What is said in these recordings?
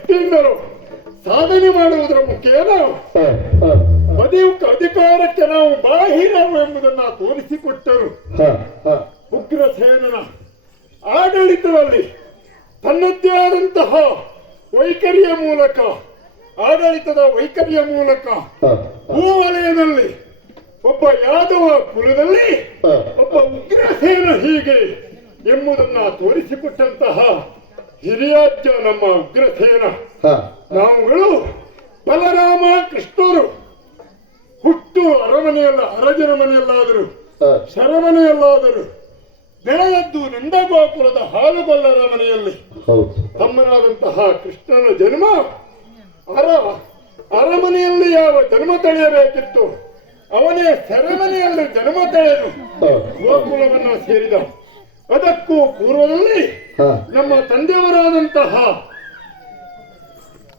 ಶಕ್ತಿಯಿಂದಲೋ ಯುಕ್ತಿಯಿಂದಲೋ ಸಾಧನೆ ಮಾಡುವುದರ ಮುಖೇನ ಮದುವೆ ಅಧಿಕಾರಕ್ಕೆ ನಾವು ಬಾಹಿರರು ಎಂಬುದನ್ನು ತೋರಿಸಿಕೊಟ್ಟರು. ಉಗ್ರಸೇನನ ಆಡಳಿತದಲ್ಲಿ ತನ್ನದೇ ಆದಂತಹ ವೈಖರಿಯ ಮೂಲಕ ಆಡಳಿತದ ವೈಖರಿಯ ಮೂಲಕ ಭೂವಲಯದಲ್ಲಿ ಒಬ್ಬ ಯಾದವ ಕುಲದಲ್ಲಿ ಒಬ್ಬ ಉಗ್ರಸೇನ ಹೀಗೆ ಎಂಬುದನ್ನ ತೋರಿಸಿಕೊಟ್ಟಂತಹ ಹಿರಿಯಾಜ್ಯ ನಮ್ಮ ಉಗ್ರಸೇನ. ನಾವುಗಳು ಬಲರಾಮ ಕೃಷ್ಣರು ಹುಟ್ಟು ಅರಮನೆಯಲ್ಲ ಅರಜನ ಮನೆಯಲ್ಲಾದರು. ಶರಮನೆಯಲ್ಲಾದರು. ಬೆಳೆದದ್ದು ಹಾಲು ಬಲ್ಲರ ಮನೆಯಲ್ಲಿ. ತಮ್ಮನಾದಂತಹ ಕೃಷ್ಣನ ಜನ್ಮ ಅರ ಅರಮನೆಯಲ್ಲಿ ಯಾವ ಜನ್ಮ ತಳೆಯಬೇಕಿತ್ತು? ಅವನೇ ಸೆರೆಮನೆಯಲ್ಲಿ ಜನ್ಮ ತಳೆದು ಗೋಕುಲವನ್ನ ಸೇರಿದ. ಅದಕ್ಕೂ ಪೂರ್ವದಲ್ಲಿ ನಮ್ಮ ತಂದೆಯವರಾದಂತಹ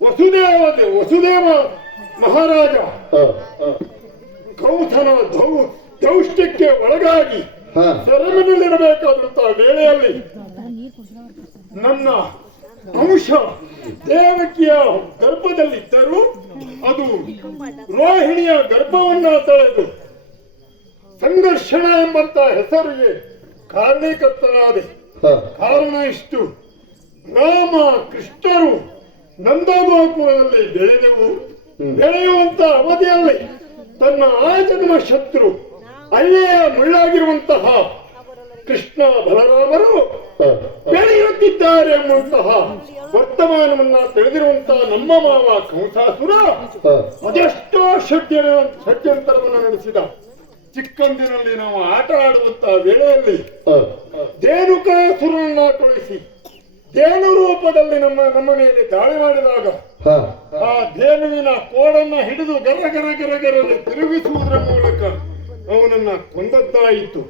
ವಸುದೇವ ವಸುದೇವ ಮಹಾರಾಜ ಕೌಥನ ದೌಷ್ಟ್ಯಕ್ಕೆ ಒಳಗಾಗಿ ಸೆರೆಮನೆಯಲ್ಲಿರಬೇಕಾದಂತಹ ವೇಳೆಯಲ್ಲಿ ನನ್ನ ಅಂಶ ದೇವಕಿಯ ಗರ್ಭದಲ್ಲಿದ್ದರೂ ಅದು ರೋಹಿಣಿಯ ಗರ್ಭವನ್ನ ತಳೆದು ಸಂಘರ್ಷಣ ಎಂಬಂತ ಹೆಸರಿಗೆ ಕಾರಣೀಕರ್ತನಾದೆ ಕಾರಣ ಇಷ್ಟು. ರಾಮ ಕೃಷ್ಣರು ನಂದಗೋಪುರದಲ್ಲಿ ಬೆಳೆದವು. ಬೆಳೆಯುವಂತ ಅವಧಿಯಲ್ಲಿ ತನ್ನ ಆಜನ್ಮ ಶತ್ರು ಅಲ್ಲೇ ಮುಳ್ಳಾಗಿರುವಂತಹ ಕೃಷ್ಣ ಬಲರಾಮರು ಬೆಳೆಯುತ್ತಿದ್ದಾರೆ ಎಂಬಂತಹ ವರ್ತಮಾನವನ್ನ ತಿಳಿದಿರುವಂತಹ ನಮ್ಮ ಮಾವ ಕಂಸಾಸುರ ಅದೆಷ್ಟೋ ಷಡ್ಯ ಷಡ್ಯಂತರವನ್ನು ನಡೆಸಿದ. ಚಿಕ್ಕಂದಿನಲ್ಲಿ ನಾವು ಆಟ ಆಡುವಂತಹ ವೇಳೆಯಲ್ಲಿ ಧೇನುಕಾಸುರನ್ನ ಕಳಿಸಿ ದೇನು ರೂಪದಲ್ಲಿ ನಮ್ಮ ನಮ್ಮ ಮೇಲೆ ದಾಳಿ ಮಾಡಿದಾಗ ಆ ಧೇನುವಿನ ಕೋಡನ್ನ ಹಿಡಿದು ಗರ ಗರ ಗರ ಗರಲ್ಲಿ ತಿರುಗಿಸುವುದರ ಮೂಲಕ ಅವನನ್ನ ಕೊಂದದ್ದಾಯಿತು.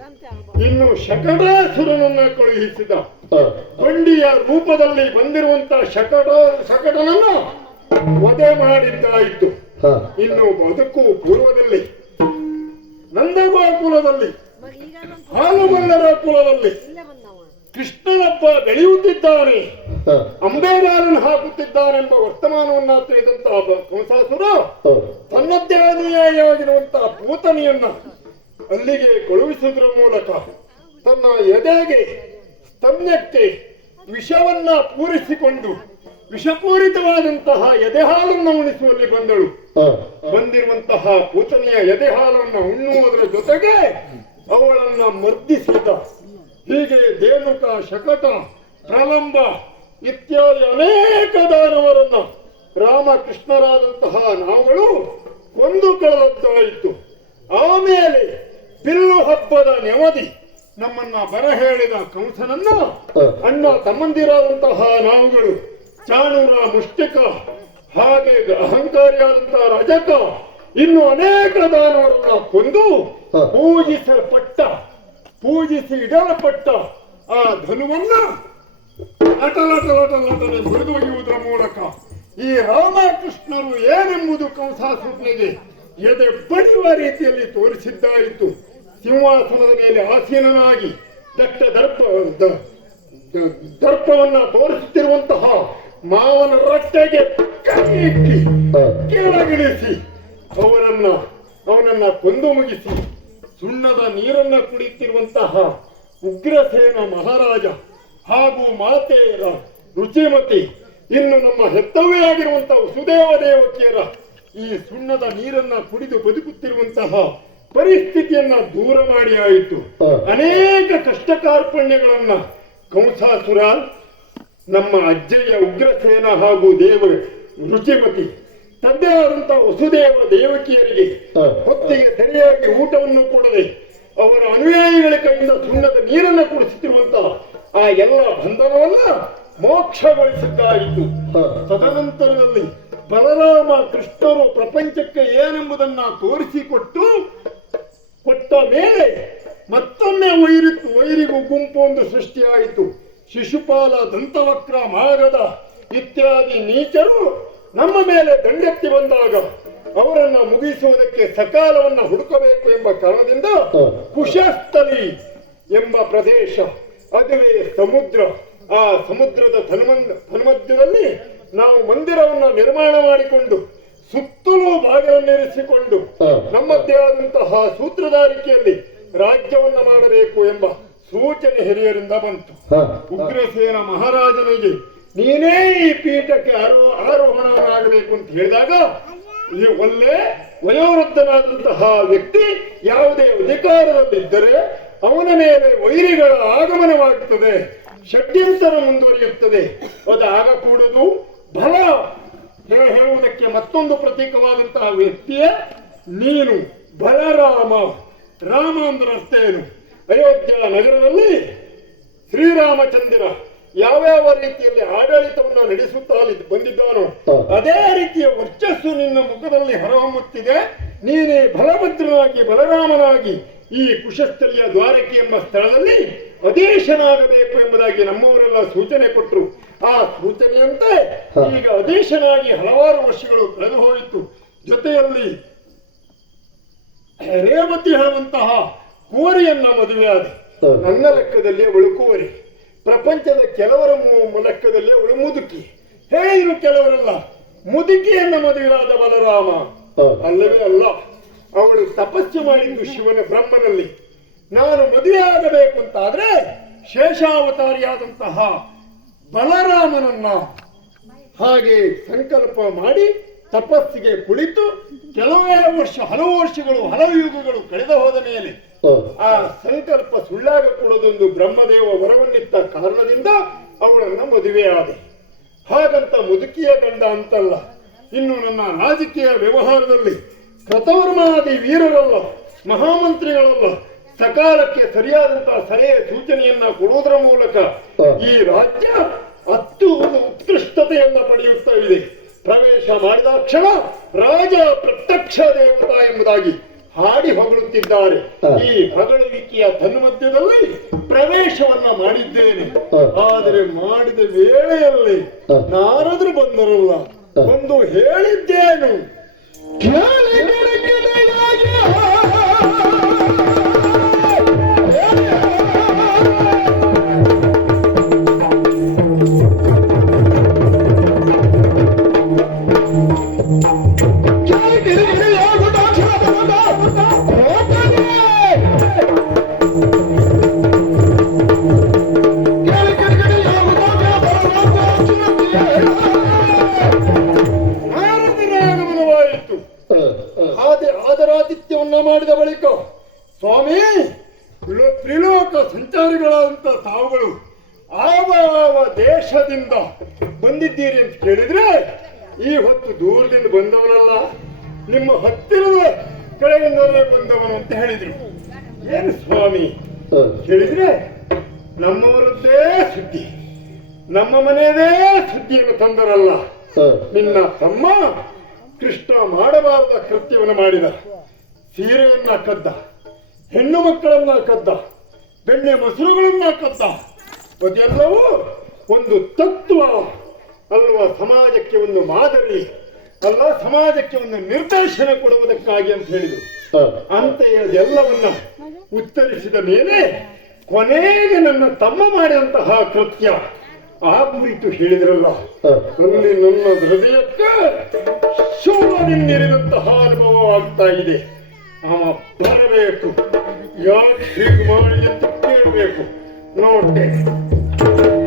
ಇನ್ನು ಶಕಟಾಸುರನನ್ನ ಕಳುಹಿಸಿದ ಬಂಡಿಯ ರೂಪದಲ್ಲಿ ಬಂದಿರುವಂತ ಶಕಟ ಶಕಟನನ್ನ ವಧೆ ಮಾಡಿದ್ದಾಯಿತು. ಇನ್ನು ಬದುಕು ಪೂರ್ವದಲ್ಲಿ ನಂದಗೋಕುಲದಲ್ಲಿ ಹಾಲುಮಲ್ಲರ ಕುಲದಲ್ಲಿ ಕೃಷ್ಣನಪ್ಪ ಬೆಳೆಯುತ್ತಿದ್ದಾನೆ ಹ, ಅಂಬೆಗಾಲನ್ನು ಹಾಕುತ್ತಿದ್ದಾನೆಂಬ ವರ್ತಮಾನವನ್ನ ತಿಳಿದಂತಹ ಕಂಸಾಸುರ ಅನುಯಾಯಿಯಾಗಿರುವಂತಹ ಪೂತನಿಯನ್ನ ಅಲ್ಲಿಗೆ ಕಳುಹಿಸುವುದರ ಮೂಲಕ ತನ್ನ ಎದೆಗೆ ಸ್ತಮ್ಯಕ್ಕೆ ವಿಷವನ್ನ ಪೂರಿಸಿಕೊಂಡು ವಿಷಪೂರಿತವಾದಂತಹ ಎದೆಹಾಲನ್ನು ಉಣಿಸುವಲ್ಲಿ ಬಂದಳು. ಬಂದಿರುವಂತಹ ಪೂಚನೆಯ ಎದೆಹಾಲನ್ನು ಉಣ್ಣುವುದರ ಜೊತೆಗೆ ಅವಳನ್ನ ಮರ್ದಿಸಿದ. ಹೀಗೆ ದೇನುಕ ಶಕಟ ಪ್ರಲಂಬ ಇತ್ಯಾದಿ ಅನೇಕ ದಾನವರನ್ನ ರಾಮಕೃಷ್ಣರಾದಂತಹ ನಾವುಗಳು ಕೊಂದು ಕಳೆದದ್ದಾಯಿತು ಆಮೇಲೆ ಬಿಲ್ಲು ಹಬ್ಬದ ನೆವದಿ ನಮ್ಮನ್ನ ಬರ ಹೇಳಿದ ಕಂಸನನ್ನ ಅಣ್ಣ ತಮ್ಮಂದಿರಾದಂತಹ ನಾವುಗಳು ಚಾಣೂರ ಮುಷ್ಟಿಕ ಹಾಗೆ ಅಹಂಕಾರಿಯಾದಂತಹ ರಜಕ ಇನ್ನು ಅನೇಕ ದಾನವರನ್ನ ಕೊಂದು ಪೂಜಿಸಲ್ಪಟ್ಟ ಪೂಜಿಸಿ ಇಡಲ್ಪಟ್ಟ ಆ ಧನುವನ್ನ ಲಟಲಟಲಟಲಟನೆ ಮುರಿದೊಯ್ಯುವುದರ ಮೂಲಕ ಈ ರಾಮಕೃಷ್ಣರು ಏನೆಂಬುದು ಕಂಸಾಸುರನಿಗೆ ಎದೆ ಪಡೆಯುವ ರೀತಿಯಲ್ಲಿ ತೋರಿಸಿದ್ದಾಯಿತು. ಸಿಂಹಾಸನದ ಮೇಲೆ ಆಸೀನನಾಗಿ ದಟ್ಟ ದರ್ಪ ದರ್ಪವನ್ನ ತೋರಿಸುತ್ತಿರುವಂತಹ ಮಾವನ ರಟ್ಟೆಗೆ ಕೈ ಇಕ್ಕಿ ಹ, ಕೆಳಗಿಳಿಸಿ. ಅವರನ್ನ ಅವನನ್ನ ಕೊಂದು ಮುಗಿಸಿ ಸುಣ್ಣದ ನೀರನ್ನ ಕುಡಿಯುತ್ತಿರುವಂತಹ ಉಗ್ರಸೇನ ಮಹಾರಾಜ ಹಾಗೂ ಮಾತೆಯರ ರುಚಿಮತಿ ಇನ್ನು ನಮ್ಮ ಹೆತ್ತವೇ ಆಗಿರುವಂತಹ ವಸುದೇವ ದೇವಕಿಯರ ಈ ಸುಣ್ಣದ ನೀರನ್ನ ಕುಡಿದು ಬದುಕುತ್ತಿರುವಂತಹ ಪರಿಸ್ಥಿತಿಯನ್ನ ದೂರ ಮಾಡಿ ಆಯಿತು. ಅನೇಕ ಕಷ್ಟ ಕಾರ್ಪಣ್ಯಗಳನ್ನ ಕಂಸಾಸುರ ನಮ್ಮ ಅಜ್ಜಯ್ಯ ಉಗ್ರಸೇನ ಹಾಗೂ ದೇವ ರುಚಿಮತಿ ತಂದೆ ಆದಂತಹ ವಸುದೇವ ದೇವಕಿಯರಿಗೆ ಹೊತ್ತಿಗೆ ಸರಿಯಾಗಿ ಊಟವನ್ನು ಕೊಡದೆ ಅವರ ಅನುಯಾಯಿಗಳ ಕೈಯಿಂದ ಸುಣ್ಣದ ನೀರನ್ನು ಕುಡಿಸುತ್ತಿರುವಂತಹ ಆ ಎಲ್ಲ ಬಂಧನವನ್ನ ಮೋಕ್ಷಗೊಳಿಸಿದ್ದಾಯಿತು. ತದನಂತರದಲ್ಲಿ ಬಲರಾಮ ಕೃಷ್ಣರು ಪ್ರಪಂಚಕ್ಕೆ ಏನೆಂಬುದನ್ನ ತೋರಿಸಿಕೊಟ್ಟು ಕೊಟ್ಟ ಮೇಲೆ ಮತ್ತೊಮ್ಮೆ ವೈರಿ ವೈರಿಗೂ ಗುಂಪು ಒಂದು ಸೃಷ್ಟಿಯಾಯಿತು. ಶಿಶುಪಾಲ ದಂತವಕ್ರ ಮಾರದ ಇತ್ಯಾದಿ ನೀಚರು ನಮ್ಮ ಮೇಲೆ ದಂಡೆತ್ತಿ ಬಂದಾಗ ಅವರನ್ನ ಮುಗಿಸುವುದಕ್ಕೆ ಸಕಾಲವನ್ನ ಹುಡುಕಬೇಕು ಎಂಬ ಕಾರಣದಿಂದ ಕುಶಸ್ಥಲಿ ಎಂಬ ಪ್ರದೇಶ ಅದುವೇ ಸಮುದ್ರ ಆ ಸಮುದ್ರದ ತನ್ಮಂದ ತನ್ಮಧ್ಯದಲ್ಲಿ ನಾವು ಮಂದಿರವನ್ನು ನಿರ್ಮಾಣ ಮಾಡಿಕೊಂಡು ಸುತ್ತಲೂ ಬಾಗಿಲನ್ನಿರಿಸಿಕೊಂಡು ಹ. ನಮ್ಮದೇ ಆದಂತಹ ಸೂತ್ರಧಾರಿಕೆಯಲ್ಲಿ ರಾಜ್ಯವನ್ನ ಮಾಡಬೇಕು ಎಂಬ ಸೂಚನೆ ಹಿರಿಯರಿಂದ ಬಂತು. ಉಗ್ರಸೇನ ಮಹಾರಾಜನಿಗೆ ನೀನೇ ಈ ಪೀಠಕ್ಕೆ ಆರೋ ಆರೋಹಣವಾಗಬೇಕು ಅಂತ ಹೇಳಿದಾಗ ಈ ಒಳ್ಳೆ ವಯೋವೃದ್ಧನಾದಂತಹ ವ್ಯಕ್ತಿ ಯಾವುದೇ ಅಧಿಕಾರದಲ್ಲಿದ್ದರೆ ಅವನ ಮೇಲೆ ವೈರಿಗಳ ಆಗಮನವಾಗುತ್ತದೆ ಷಡ್ಯಂತರ ಮುಂದುವರಿಯುತ್ತದೆ. ಅದು ಆಗಕೂಡದು ಬಲ. ಹೇಳುವುದಕ್ಕೆ ಮತ್ತೊಂದು ಪ್ರತೀಕವಾದಂತಹ ವ್ಯಕ್ತಿಯೇ ನೀನು ಬಲರಾಮ ರಾಮ ಅಂದ್ರೆ ಅರ್ಥ ಅಯೋಧ್ಯ ನಗರದಲ್ಲಿ ಶ್ರೀರಾಮಚಂದ್ರ ಯಾವ್ಯಾವ ರೀತಿಯಲ್ಲಿ ಆಡಳಿತವನ್ನು ನಡೆಸುತ್ತಾ ಅಲ್ಲಿ ಬಂದಿದ್ದಾನೋ ಅದೇ ರೀತಿಯ ವರ್ಚಸ್ಸು ನಿನ್ನ ಮುಖದಲ್ಲಿ ಹೊರಹೊಮ್ಮುತ್ತಿದೆ. ನೀನೇ ಬಲಭದ್ರನಾಗಿ ಬಲರಾಮನಾಗಿ ಈ ಕುಶಸ್ಥಳಿಯ ದ್ವಾರಕೆ ಎಂಬ ಸ್ಥಳದಲ್ಲಿ ಅದೇಶನಾಗಬೇಕು ಎಂಬುದಾಗಿ ನಮ್ಮವರೆಲ್ಲ ಸೂಚನೆ ಕೊಟ್ಟರು ಆ ಸೂಚನೆಯಂತೆ. ಈಗ ಅದೇಶನಾಗಿ ಹಲವಾರು ವರ್ಷಗಳು ಕಳೆದು ಹೋಯಿತು ಜೊತೆಯಲ್ಲಿ ರೇವತಿ ಹೇಳುವಂತಹ ಕೋರಿಯನ್ನ ಮದುವೆ ಆದ. ನನ್ನ ಲೆಕ್ಕದಲ್ಲಿ ಅವಳು ಕೋರಿ ಪ್ರಪಂಚದ ಕೆಲವರ ಲೆಕ್ಕದಲ್ಲಿ ಅವಳು ಮುದುಕಿ. ಹೇಳಿದ್ರು ಕೆಲವರೆಲ್ಲ ಮುದುಕಿಯನ್ನ ಮದುವೆಯಾದ ಬಲರಾಮ. ಅಲ್ಲವೇ ಅಲ್ಲ ಅವಳು ತಪಸ್ಸು ಮಾಡಿದ್ದು ಶಿವನ ಬ್ರಹ್ಮನಲ್ಲಿ. ನಾನು ಮದುವೆ ಆಗಬೇಕು ಅಂತಾದ್ರೆ ಶೇಷಾವತಾರಿಯಾದಂತಹ ಬಲರಾಮನನ್ನ ಹಾಗೆ ಸಂಕಲ್ಪ ಮಾಡಿ ತಪಸ್ಸಿಗೆ ಕುಳಿತು ಕೆಲವೇ ವರ್ಷ ಹಲವು ವರ್ಷಗಳು ಹಲವು ಯುಗಗಳು ಕಳೆದು ಹೋದ ಮೇಲೆ ಆ ಸಂಕಲ್ಪ ಸುಳ್ಳಾಗಕೂಡದೊಂದು ಬ್ರಹ್ಮದೇವ ವರವನ್ನಿತ್ತ ಕಾರಣದಿಂದ ಅವಳನ್ನ ಮದುವೆ ಆದೆ. ಹಾಗಂತ ಮುದುಕಿಯ ಗಂಡ ಅಂತಲ್ಲ ಇನ್ನು ನನ್ನ ರಾಜಕೀಯ ವ್ಯವಹಾರದಲ್ಲಿ ಕೃತವರ್ಮಾದಿ ವೀರರಲ್ಲ ಮಹಾಮಂತ್ರಿಗಳಲ್ಲ ಸಕಾಲಕ್ಕೆ ಸರಿಯಾದಂತಹ ಸಲಹೆ ಸೂಚನೆಯನ್ನ ಕೊಡುವುದರ ಮೂಲಕ ಈ ರಾಜ್ಯ ಅತ್ತು ಉತ್ಕೃಷ್ಟತೆಯನ್ನ ಪಡೆಯುತ್ತಾ ಇದೆ. ಪ್ರವೇಶ ಮಾಡಿದ ಕ್ಷಣ ರಾಜ ಪ್ರತ್ಯಕ್ಷ ದೇವತಾ ಎಂಬುದಾಗಿ ಹಾಡಿ ಹೊಗಳುತ್ತಿದ್ದಾರೆ. ಈ ಹೊಗಳುವಿಕೆಯ ತನ್ಮಧ್ಯದಲ್ಲಿ ಪ್ರವೇಶವನ್ನ ಮಾಡಿದ್ದೇನೆ. ಆದರೆ ಮಾಡಿದ ವೇಳೆಯಲ್ಲಿ ನಾರದ್ರು ಬಂದರಲ್ಲ. ಒಂದು ಹೇಳಿದ್ದೇನು? ಆದರಾತಿಥ್ಯವನ್ನ ಮಾಡಿದ ಬಳಿಕ ಸ್ವಾಮಿ ತ್ರಿಲೋಕ ಸಂಚಾರಿಗಳಾದಂಥ ತಾವುಗಳು ಆವ ದೇಶದಿಂದ ಬಂದಿದ್ದೀರಿ ಅಂತ ಕೇಳಿದ್ರೆ ಈ ಹೊತ್ತು ದೂರದಿಂದ ಬಂದವನಲ್ಲ ನಿಮ್ಮ ಹತ್ತಿರದ ಕಡೆಯಿಂದಲೇ ಬಂದವನು ಅಂತ ಹೇಳಿದ್ರು. ಏನು ಸ್ವಾಮಿ? ಹೇಳಿದ್ರೆ ನಮ್ಮವರದ್ದೇ ಸುದ್ದಿ. ನಮ್ಮ ಮನೆಯದೇ ಸುದ್ದಿಯನ್ನು ತಂದರಲ್ಲ. ನಿನ್ನ ತಮ್ಮ ಕೃಷ್ಣ ಮಾಡಬಾರದ ಕೃತ್ಯವನ್ನು ಮಾಡಿದ. ಸೀರೆಯನ್ನ ಕದ್ದ, ಹೆಣ್ಣು ಮಕ್ಕಳನ್ನ ಕದ್ದ, ಬೆಣ್ಣೆ ಮೊಸರುಗಳನ್ನ ಕದ್ದ. ಅದೆಲ್ಲವೂ ಒಂದು ತತ್ವ ಅಲ್ವಾ ಸಮಾಜಕ್ಕೆ ಒಂದು ಮಾದರಿ, ಅಲ್ಲ ಸಮಾಜಕ್ಕೆ ಒಂದು ನಿರ್ದೇಶನ ಕೊಡುವುದಕ್ಕಾಗಿ ಅಂತ ಹೇಳಿದರು. ಅಂತ ಎಲ್ಲವನ್ನ ಉತ್ತರಿಸಿದ ಮೇಲೆ ಕೊನೆಗೆ ನನ್ನ ತಮ್ಮ ಮಾಡಿದಂತಹ ಕೃತ್ಯ. ಆ ಕುರಿತು ಹೇಳಿದ್ರಲ್ಲ ಅಲ್ಲಿ ನನ್ನ ಹೃದಯಕ್ಕೆ ಶೂನ್ಯದಿಂದಿರಿದಂತಹ ಅನುಭವ ಆಗ್ತಾ ಇದೆ. ಆ ಬರಬೇಕು. ಯಾಕೆ ಹೀಗೆ ಮಾಡಿ ಅಂತ ಕೇಳಬೇಕು. ನೋಡ್ತೆ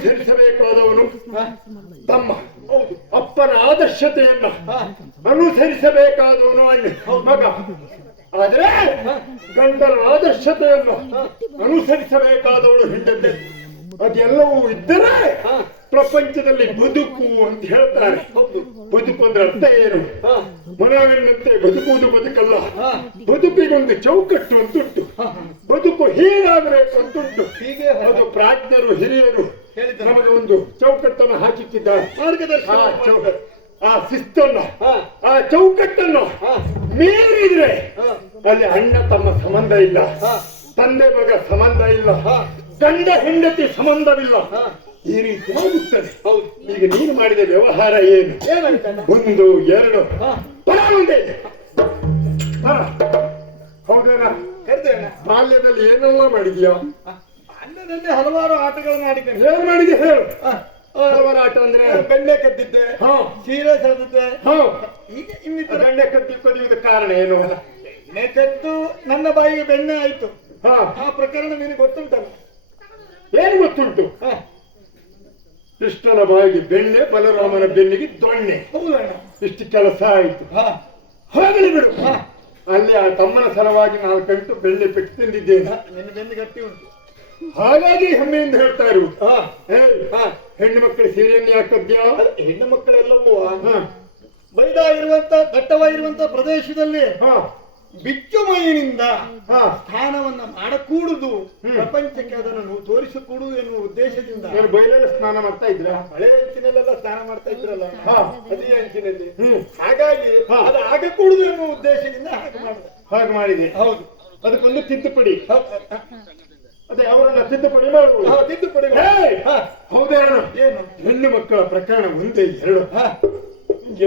ಅನುಸರಿಸಬೇಕಾದವನು ತಮ್ಮ ಹೌದು ಅಪ್ಪನ ಆದರ್ಶತೆಯನ್ನ ಅನುಸರಿಸಬೇಕಾದವನು ಮಗ. ಆದರೆ ಗಂಡನ ಆದರ್ಶತೆಯನ್ನು ಅನುಸರಿಸಬೇಕಾದವಳು ಹೆಂಡತಿ. ಅದೆಲ್ಲವೂ ಇದ್ದರೆ ಪ್ರಪಂಚದಲ್ಲಿ ಬದುಕು ಅಂತ ಹೇಳ್ತಾರೆ. ಬದುಕು ಅಂದ್ರೆ ಅರ್ಥ ಏನು? ಮನವಿನಂತೆ ಬದುಕುವುದು ಬದುಕಲ್ಲ. ಬದುಕಿಗೊಂದು ಚೌಕಟ್ಟು ಅಂತುಂಟು ಬದುಕು ಹೀಗಾಗಬೇಕು ಅಂತುಂಟು ಹೀಗೆ ಅದು ಪ್ರಾಜ್ಞರು ಹಿರಿಯರು. ನಮಗೆ ಒಂದು ಚೌಕಟ್ಟನ್ನು ಹಾಕಿಟ್ಟಿದ್ದಾರೆ. ಮಾರ್ಗದರ್ಶನ ಆ ಶಿಸ್ತನ್ನು ಆ ಚೌಕಟ್ಟನ್ನು. ಮೀರಿದ್ರೆ ಅಲ್ಲಿ ಅಣ್ಣ ತಮ್ಮ ಸಂಬಂಧ ಇಲ್ಲ. ತಂದೆ ಮಗ ಸಂಬಂಧ ಇಲ್ಲ. ಗಂಡ ಹೆಂಡತಿ ಸಂಬಂಧವಿಲ್ಲ. ಈ ರೀತಿ ಆಗುತ್ತದೆ ಹೌದು. ಈಗ ನೀನು ಮಾಡಿದ ವ್ಯವಹಾರ ಏನು? ಒಂದು ಎರಡು. ಹಾ. ಬರ ಹೌದೇನಾ? ಕರೆದೆ ಅಣ್ಣ ಬಾಲ್ಯದಲ್ಲಿ ಏನೆಲ್ಲ ಮಾಡಿದ್ಯಾ? ಬಾಲ್ಯದಲ್ಲಿ ಹಲವಾರು ಆಟಗಳನ್ನು ಆಡಿದ್ದೇನೆ ಏನು ಮಾಡಿದ್ಯಾ ಹೇಳು. ಹಲವಾರು ಆಟ ಅಂದ್ರೆ? ಬೆಣ್ಣೆ ಕದ್ದಿದ್ದೆ. ಹಾ. ಸೀರೆ ಸೆಳೆದಿದ್ದೆ. ಹಾ. ಈಗ ಇನ್ನಿತರ ಕತ್ತಿ ಕದಿಯುವುದ ಕಾರಣ ಏನು? ಬೆಣ್ಣೆ ಕದ್ದು ನನ್ನ ಬಾಯಿಗೆ ಬೆಣ್ಣೆ ಆಯ್ತು. ಆ ಪ್ರಕರಣ ನಿನಗೆ ಗೊತ್ತುಂಟಲ್ಲ. ಏನು ಗೊತ್ತುಂಟು? ಕೃಷ್ಣನ ಬಾಯಿಗೆ ಬೆಣ್ಣೆ ಬಲರಾಮನ ಬೆನ್ನಿಗೆ ದೊಣ್ಣೆ. ಹೌದಣ್ಣ. ಇಷ್ಟು ಕೆಲಸ ಆಯಿತು. ಹಾ. ಹೋಗಲಿ ಬಿಡು. ಅಲ್ಲಿ ಆ ತಮ್ಮನ ಸಲುವಾಗಿ ನಾಲ್ಕಂಟು ಬೆಣ್ಣೆ ಪೆಟ್ಟು ತಿಂದಿದ್ದೇನೆ. ನಿನ್ನ ಬೆನ್ನು ಗಟ್ಟಿ ಉಂಟು. ಹಾಗಾಗಿ ಹೆಮ್ಮೆಯಿಂದ ಹೇಳ್ತಾ ಇರು. ಹೆಣ್ಣು ಮಕ್ಕಳ ಸೀರೆಯನ್ನು ಅಲ್ಲ, ಹೆಣ್ಣು ಮಕ್ಕಳೆಲ್ಲವೂ ಬೈದಾಗಿರುವಂತ ದಟ್ಟವಾಗಿರುವಂತ ಪ್ರದೇಶದಲ್ಲಿ ಹಾ ಬಿಚ್ಚು ಮೈನಿಂದ ಹಾ ಸ್ನಾನವನ್ನ ಮಾಡಕೂಡುದು ಹ್ಮ್. ಪ್ರಪಂಚಕ್ಕೆ ಅದನ್ನು ತೋರಿಸಕೂಡು ತೋರಿಸಕೂಡುದು ಎನ್ನುವ ಉದ್ದೇಶದಿಂದ. ಬಯಲಲ್ಲಿ ಸ್ನಾನ ಮಾಡ್ತಾ ಇದ್ರ ಹಳೆ ಅಂಚಿನಲ್ಲೆಲ್ಲ ಸ್ನಾನ ಮಾಡ್ತಾ ಇದ್ರಲ್ಲ? ಹಾ. ಅದೇ ಅಂಚಿನಲ್ಲಿ. ಹ್ಮ್. ಹಾಗಾಗಿ ಹಾ. ಅದು ಆಗಕೂಡುದು ಎನ್ನುವ ಉದ್ದೇಶದಿಂದ ಹಾಗೆ ಮಾಡಿದೆ. ಹಾಗೆ ಮಾಡಿದೆ? ಹೌದು. ಅದಕ್ಕೊಂದು ತಿದ್ದುಪಡಿ. ಅದೇ ಅವರನ್ನ ತಿದ್ದುಪಡಿ ಮಾಡುವುದು. ಹ, ತಿದ್ದುಪಡಿ ಹೌದೇನು? ಏನು? ಹೆಣ್ಣು ಮಕ್ಕಳ ಪ್ರಕರಣ ಒಂದೇ ಎರಡು. ಹ,